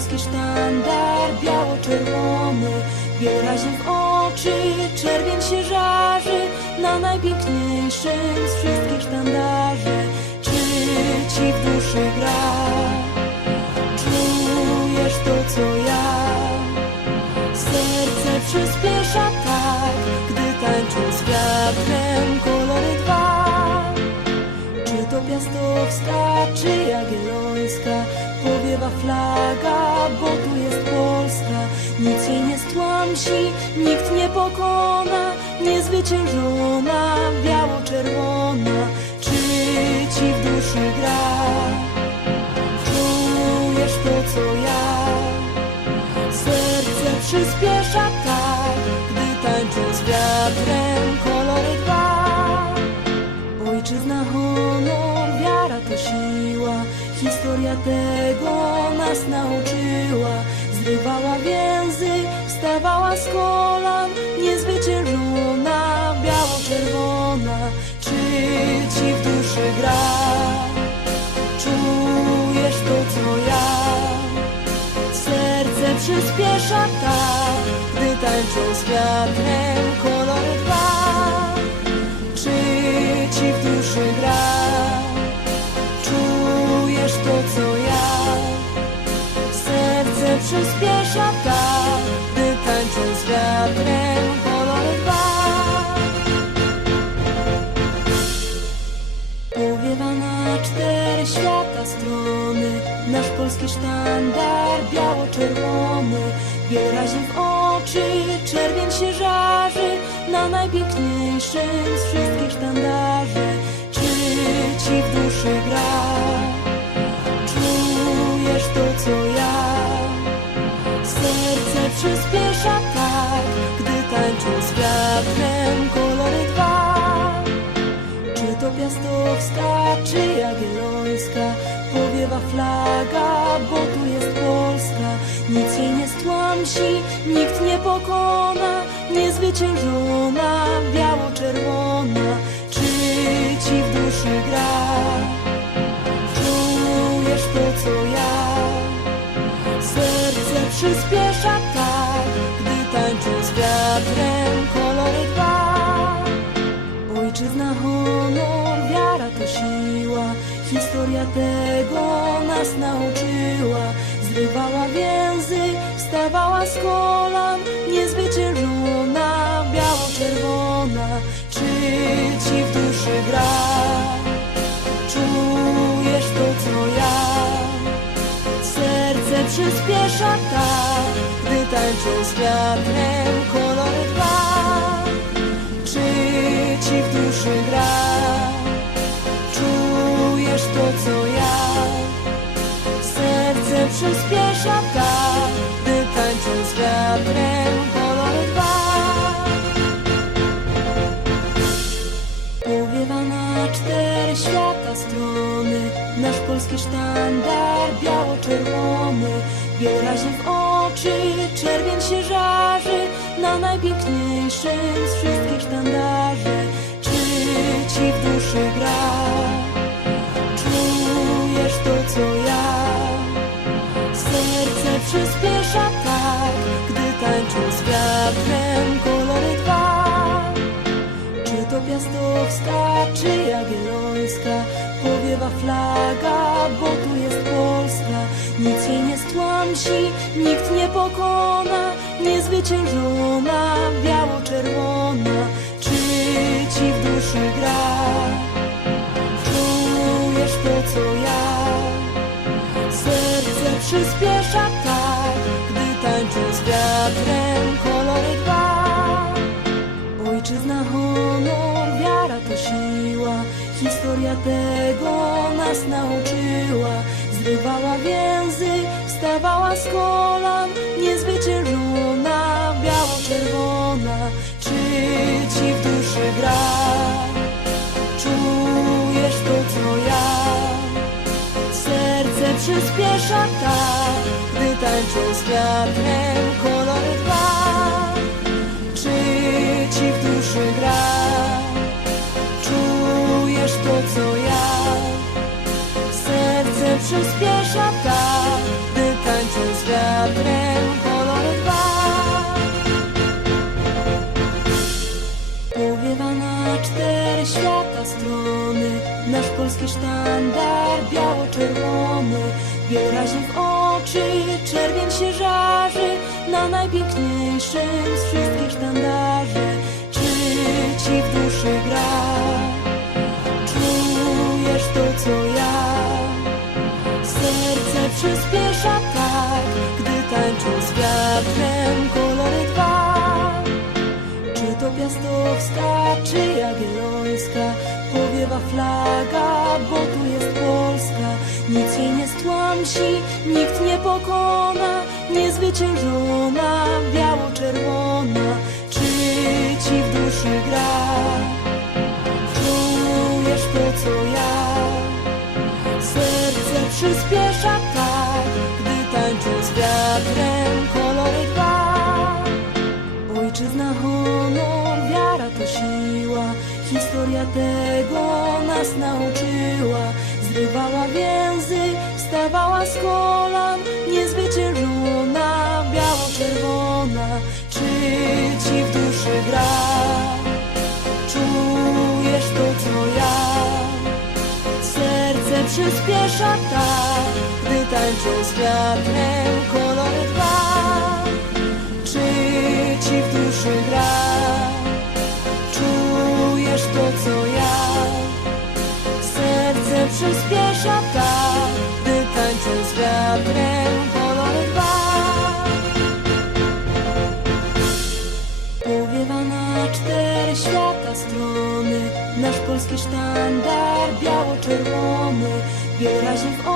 polski sztandar biało-czerwony razi w oczy, czerwień się żarzy Na najpiękniejszym z wszystkich sztandarze Czy ci w duszy gra? Czujesz to, co ja? Serce przyspiesza nikt nie pokona Niezwyciężona, biało-czerwona Czy ci w duszy gra? Czujesz to, co ja? Serce przyspiesza tak, gdy tańczą z wiatrem kolory dwa. Ojczyzna, honor, wiara to siła, historia tego nas nauczyła. Zrywała więzy, wstawała z kolan, niezwyciężona, biało-czerwona. Czy ci w duszy gra? Czujesz to, co ja? Serce przyspiesza tak, gdy tańczą z wiatrem kolory dwa. Czy ci w duszy gra? Czujesz to, co ja? Serce przyspiesza polski sztandar biało-czerwony Biel w oczy, czerwień się żarzy Na najpiękniejszym z wszystkich sztandarze Czy ci w duszy gra? Czujesz to, co ja? Serce przyspiesza tak, gdy tańczą z wiatrem kolory dwa. Czy to piastowska, czy jagiellońska Powiewa flaga, bo tu jest Polska Nic jej nie stłamsi, nikt nie pokona Niezwyciężona, biało-czerwona Czy ci w duszy gra? Czujesz to, co ja? Serce przyspiesza tak, historia tego nas nauczyła. Zrywała więzy, wstawała z kolan, niezwyciężona, biało-czerwona. Czy ci w duszy gra? Czujesz to, co ja? Serce przyspiesza tak, gdy tańczą z wiatrem kolory dwa. Czy ci w duszy gra? To, co ja? Serce przyspiesza tak, gdy tańczą z wiatrem kolory dwa. Powiewa na cztery świata strony Nasz polski sztandar biało-czerwony razi w oczy, czerwień się żarzy Na najpiękniejszym z wszystkich sztandarze Czy ci w duszy gra? Piastowska, czy jagiellońska. Powiewa flaga, bo tu jest Polska. Nic jej nie stłamsi, nikt nie pokona. Niezwyciężona, biało-czerwona. Czy ci w duszy gra? Czujesz to, co ja? Serce przyspiesza tak, historia tego nas nauczyła. Zrywała więzy, wstawała z kolan, niezwyciężona, biało-czerwona. Czy ci w duszy gra? Czujesz to, co ja? Serce przyspiesza tak, gdy tańczą z wiatrem przyspiesza tak, gdy tańczą z wiatrem kolory dwa. Powiewa na cztery świata strony, nasz polski sztandar biało-czerwony. Wyraźnie w oczy czerwień się żarzy na najpiękniejszym z wszystkich sztandarzy. Czy ci w duszy gra? Czujesz to, co tańczą z wiatrem kolory dwa. Czy to piastowska, czy jagiellońska Powiewa flaga, bo tu jest Polska Nic jej nie stłamsi, nikt nie pokona Niezwyciężona, biało-czerwona Czy ci w duszy gra? Czujesz to, co ja? Serce przyspiesza historia tego nas nauczyła. Zrywała więzy, wstawała z kolan, niezwyciężona, biało-czerwona. Czy ci w duszy gra? Czujesz to, co ja? Serce przyspiesza tak, gdy tańczą z wiatrem kolory dwa. Czy ci w duszy gra? Polski sztandar biało-czerwony razi w